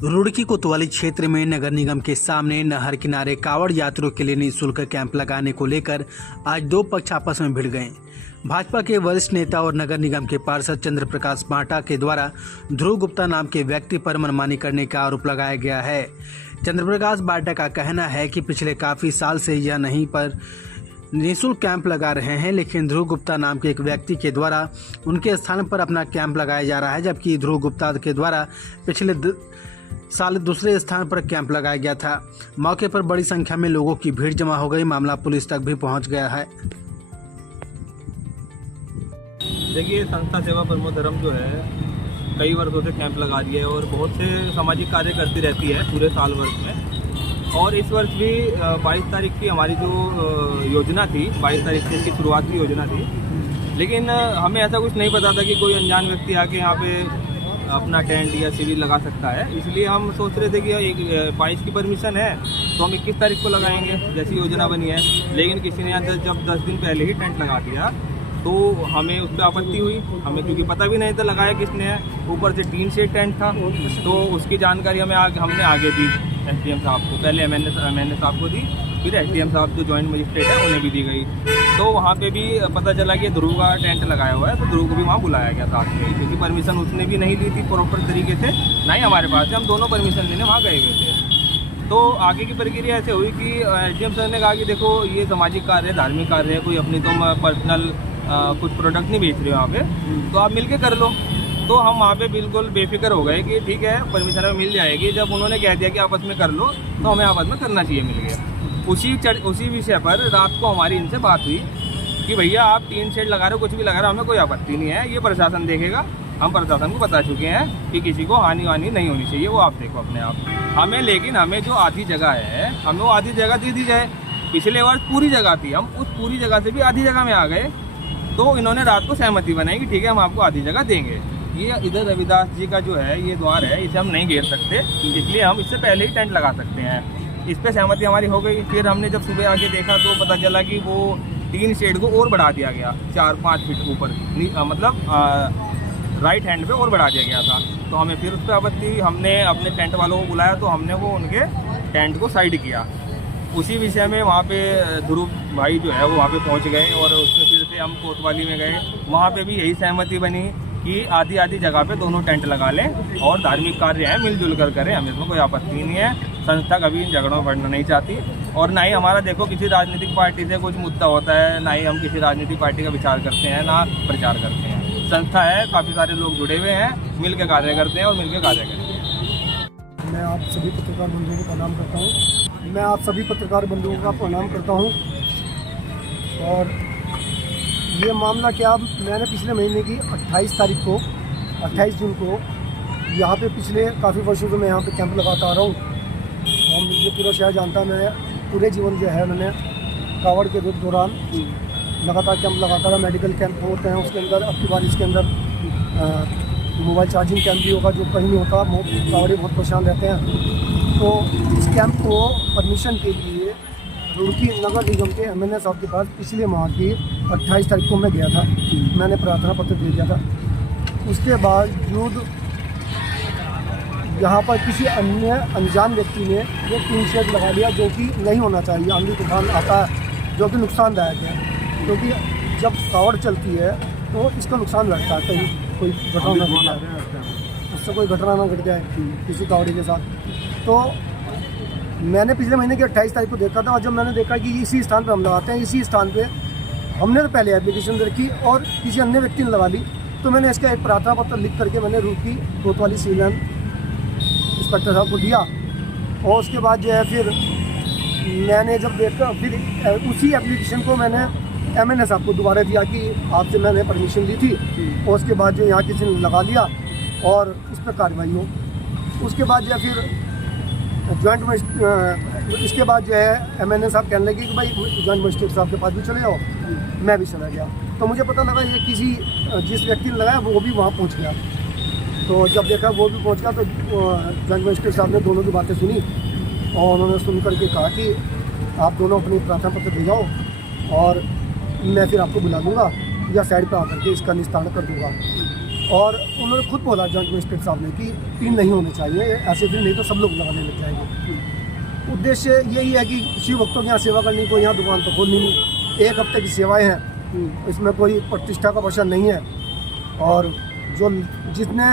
रुड़की कोतवाली क्षेत्र में नगर निगम के सामने नहर किनारे कांवड़ यात्रियों के लिए निःशुल्क कैंप लगाने को लेकर आज दो पक्ष आपस में भिड़ गए। भाजपा के वरिष्ठ नेता और नगर निगम के पार्षद चंद्र प्रकाश बांटा के द्वारा ध्रुव गुप्ता नाम के व्यक्ति पर मनमानी करने का आरोप लगाया गया है। चंद्र प्रकाश बांटा का कहना है कि पिछले काफी साल से यह नहीं पर निःशुल्क कैंप लगा रहे हैं, लेकिन ध्रुव गुप्ता नाम के एक व्यक्ति के द्वारा उनके स्थान पर अपना कैंप लगाया जा रहा है, जबकि ध्रुव गुप्ता के द्वारा पिछले साल दूसरे स्थान पर कैंप लगाया गया था। मौके पर बड़ी संख्या में लोगों की भीड़ जमा हो गई। मामला पुलिस तक भी पहुंच गया है। देखिए, संस्था सेवा परमो धर्म जो है कई वर्षों से कैंप लगा रही है और बहुत से सामाजिक कार्य करती रहती है पूरे साल वर्ष में। और इस वर्ष भी 22 तारीख की हमारी जो योजना थी, 22 तारीख से इसकी शुरुआत की योजना थी, लेकिन हमें ऐसा कुछ नहीं पता था कि कोई अनजान व्यक्ति आके यहाँ पे अपना टेंट या शिविर लगा सकता है। इसलिए हम सोच रहे थे कि 22 की परमिशन है तो हम 21 तारीख को लगाएंगे जैसी योजना बनी है, लेकिन किसी ने यहाँ जब 10 दिन पहले ही टेंट लगा दिया तो हमें उस पर आपत्ति हुई। हमें क्योंकि पता भी नहीं था लगाया किसने है, ऊपर से टीन शेड टेंट था, तो उसकी जानकारी हमने आगे दी एसडीएम साहब को, पहले एमएनए साहब को दी, फिर एसडीएम साहब जो जॉइंट मजिस्ट्रेट है उन्हें भी दी गई। तो वहाँ पे भी पता चला कि ध्रुव का टेंट लगाया हुआ है, तो ध्रुव को भी वहाँ बुलाया गया साथ में, क्योंकि परमिशन उसने भी नहीं ली थी प्रॉपर तरीके से, ना ही हमारे पास से। हम दोनों परमिशन लेने वहाँ गए हुए थे। तो आगे की प्रक्रिया ऐसे हुई कि एसडीएम सर ने कहा कि देखो, ये सामाजिक कार्य है, धार्मिक कार्य है, कोई अपनी तुम पर्सनल कुछ प्रोडक्ट नहीं बेच रहे हो यहाँ पे, तो आप मिलके कर लो। तो हम वहाँ पे बिल्कुल बेफिक्र हो गए कि ठीक है, परमिशन हमें मिल जाएगी। जब उन्होंने कह दिया कि आपस में कर लो, तो हमें आपस में करना चाहिए, मिल गया। उसी विषय पर रात को हमारी इनसे बात हुई कि भैया आप टीन शेड लगा रहे हो, कुछ भी लगा रहे हो, हमें कोई आपत्ति नहीं है, ये प्रशासन देखेगा। हम प्रशासन को बता चुके हैं कि किसी को हानि वानी नहीं होनी चाहिए, वो आप देखो अपने आप हमें। लेकिन हमें जो आधी जगह है, हमें वो आधी जगह दे दी जाए। पिछले वर्ष पूरी जगह थी, हम उस पूरी जगह से भी आधी जगह में आ गए, तो इन्होंने रात को सहमति बनाई कि ठीक है, हम आपको आधी जगह देंगे। ये इधर रविदास जी का जो है ये द्वार है, इसे हम नहीं घेर सकते, इसलिए हम इससे पहले ही टेंट लगा सकते हैं। इस पर सहमति हमारी हो गई। फिर हमने जब सुबह आके देखा तो पता चला कि वो टीन शेड को और बढ़ा दिया गया, 4-5 फीट ऊपर, मतलब राइट हैंड पे और बढ़ा दिया गया था। तो हमें फिर उस पर आपत्ति, हमने अपने टेंट वालों को बुलाया, तो हमने वो उनके टेंट को साइड किया। उसी विषय में वहाँ पे ध्रुव भाई जो है वो वहाँ पे पहुँच गए और उसमें फिर से हम कोतवाली में गए। वहाँ पे भी यही सहमति बनी कि आधी आधी जगह पे दोनों टेंट लगा लें और धार्मिक कार्य है मिलजुल कर करें, हमें इसमें कोई आपत्ति नहीं है। संस्था कभी इन झगड़ों में पड़ना नहीं चाहती, और ना ही हमारा देखो किसी राजनीतिक पार्टी से कुछ मुद्दा होता है, ना ही हम किसी राजनीतिक पार्टी का विचार करते हैं, ना प्रचार करते हैं। संस्था है, काफ़ी सारे लोग जुड़े हुए हैं, मिल के कार्य करते हैं और मिल के कार्य करेंगे। मैं आप सभी पत्रकार बंधुओं को प्रणाम करता हूँ। और ये मामला क्या, मैंने पिछले महीने की 28 जून को यहाँ पे पिछले काफ़ी वर्षों से मैं यहाँ पे कैंप लगाता आ रहा हूँ और मुझे पूरा शहर जानता है। मैं पूरे जीवन जो है मैंने कावड़ के दौरान लगातार कैंप लगाता रहा। मेडिकल कैंप होते हैं, उसके अंदर अब की बार इसके अंदर मोबाइल चार्जिंग कैंप भी होगा, जो कहीं नहीं होता। कावड़ी बहुत परेशान रहते हैं। तो इस कैंप को परमिशन के लिए रुड़की नगर निगम के एमएनए साहब के पास पिछले माह की 28 तारीख को मैं गया था। मैंने प्रार्थना पत्र दे दिया था। उसके बावजूद यहाँ पर किसी अन्य अनजान व्यक्ति ने ये टीन शेड लगा लिया, जो कि नहीं होना चाहिए। आंधी तूफान आता है जो कि नुकसानदायक है, क्योंकि जब कावड़ चलती है तो इसका नुकसान घटता है, कहीं कोई घटना ना घट जाए, उससे कोई घटना ना घट जाए किसी कावड़ी के साथ। तो मैंने पिछले महीने की 28 तारीख को देखा था, और जब मैंने देखा कि इसी स्थान पर हम लगाते हैं, इसी स्थान पे हमने तो पहले एप्लीकेशन रखी और किसी अन्य व्यक्ति ने लगा ली, तो मैंने इसका एक प्रार्थना पत्र लिख करके मैंने रुड़की कोतवाली सिविल इंस्पेक्टर साहब को दिया। और उसके बाद जो है फिर मैंने जब देखा, फिर उसी एप्लीकेशन को मैंने एमएनए साहब को दोबारा दिया कि आपसे मैंने परमिशन ली थी, और उसके बाद जो यहाँ किसी ने लगा लिया और उस पर कार्रवाई हो। उसके बाद जो है फिर इसके बाद जो है एमएनए साहब कहने लगे कि भाई जॉइंट मजिस्ट्रेट साहब के पास भी चले जाओ। मैं भी चला गया, तो मुझे पता लगा ये किसी जिस व्यक्ति ने लगाया वो भी वहाँ पहुँच गया। तो जब देखा वो भी पहुँच गया, तो जॉइंट मजिस्ट्रेट साहब ने दोनों की बातें सुनी और उन्होंने सुन करके कहा कि आप दोनों अपनी प्रार्थना पत्र दे जाओ और मैं फिर आपको बुला दूँगा या साइड पर आकर के इसका निस्तारण कर दूँगा। और उन्होंने खुद बोला जॉइंट मजिस्ट्रेट साहब ने कि 3 नहीं होने चाहिए, ऐसे फिर नहीं तो सब लोग लगाने लग जाएंगे। उद्देश्य यही है कि शिव भक्तों के यहाँ सेवा करनी, कोई यहाँ दुकान तो खोलनी नहीं, 1 हफ्ते की सेवाएं हैं, इसमें कोई प्रतिष्ठा का प्रश्न नहीं है। और जो जिसने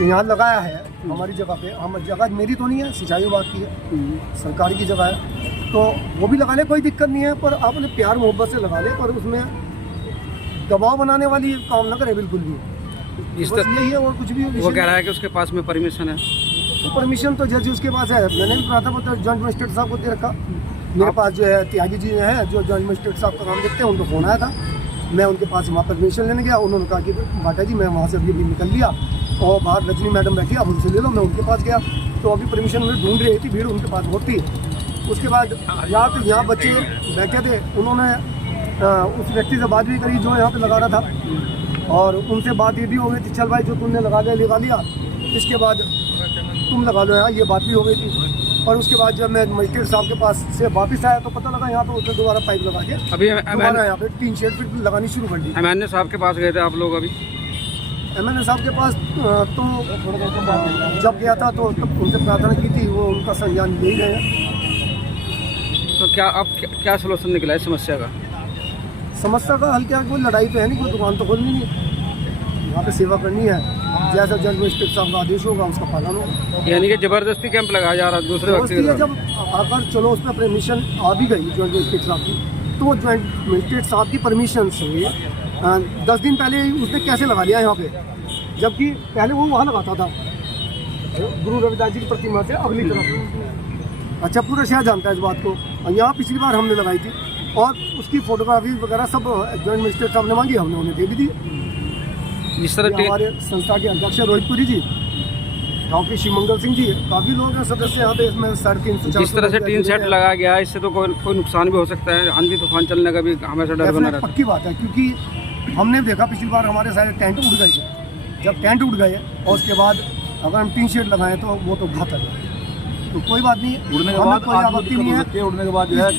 यहाँ लगाया है हमारी जगह पे, हम जगह मेरी तो नहीं है, सिंचाई विभाग की है, सरकार की जगह है, तो वो भी लगा ले, कोई दिक्कत नहीं है, पर आप अपने प्यार मोहब्बत से लगा ले, पर उसमें दबाव बनाने वाली काम ना करे बिल्कुल भी। इस बस यही है, और कुछ भी वो कह रहा है कि उसके पास में परमिशन है। तो परमिशन तो जज उसके पास है, मैंने भी कहा था वो तो जॉइंट मजिस्ट्रेट साहब को दे रखा। मेरे पास जो है त्यागी जी है जो जॉइंट मजिस्ट्रेट साहब का काम देखते हैं, उनको फ़ोन आया था, मैं उनके पास वहाँ परमिशन लेने गया, उन्होंने कहा कि बाटा जी मैं वहाँ से अभी निकल लिया और बाहर रजनी मैडम बैठी, आप उनसे ले लो। मैं उनके पास गया तो अभी परमिशन में ढूंढ रही थी, भीड़ उनके पास बहुत थी। उसके बाद यहाँ बच्चे बैठे थे, उन्होंने उस व्यक्ति से बात भी करी जो यहाँ पे लगा रहा था, और उनसे बात ये भी हो गई थी, चल भाई जो तुमने लगा लिया, इसके बाद तुम लगा लो यहाँ, ये बात भी हो गई थी। और उसके बाद जब मैं मजिस्ट्रेट साहब के पास से वापस आया तो पता लगा यहाँ पे उसने दोबारा पाइप लगा के अभी दोबारा यहाँ पे 3 शेड फिट लगानी शुरू कर दी। एमएनए साहब के पास गए थे आप लोग अभी? एमएनए साहब के पास तो जब गया था तो उनसे प्रार्थना की थी, वो उनका संज्ञान ले गए हैं। तो क्या अब क्या सलूशन निकला है समस्या का? समस्या का हल क्या, कोई लड़ाई तो है नहीं, कोई दुकान तो खोलनी नहीं, यहाँ पे सेवा करनी है, जैसा जज मजिस्ट्रेट साहब का आदेश होगा उसका पालन होगा। यानी कि जबरदस्ती कैंप लगाया जा रहा है दूसरे व्यक्ति के साथ? जब अगर चलो उस पर परमिशन आ भी गई जॉइंट मजिस्ट्रेट साहब की, तो वो जॉइंट मजिस्ट्रेट साहब की परमिशन से 10 दिन पहले उसने कैसे लगा लिया यहाँ पे, जबकि पहले वो वहाँ लगाता था गुरु रविदास जी की प्रतिमा से अगली तरफ। अच्छा, पूरा शहर जानता है इस बात को। और यहाँ पिछली बार हमने लगाई थी और उसकी फोटोग्राफी वगैरह सब जॉइंट मजिस्ट्रेट साहब ने मांगी, हमने उन्हें दे भी दी। जिस तरह हमारे संस्था के अध्यक्ष रोहितपुरी जी, डॉक्टर शिवमंगल सिंह जी, काफ़ी लोग हैं सदस्य यहाँ पे। इसमें 350 जिस तरह से टीन सेट लगाया गया है, इससे तो कोई नुकसान भी हो सकता है, आंधी तूफान चलने का भी हमेशा डर बना रहता है। पक्की बात है, क्योंकि हमने देखा पिछली बार हमारे सारे टेंट उड़ गए थे। जब टेंट उड़ गए और उसके बाद अगर हम टीन शेड लगाएं तो वो तो घातक है। तो कोई बात नहीं, उड़ने के हमें बाद कोई आपत्ति नहीं है। उड़ने के बाद जो है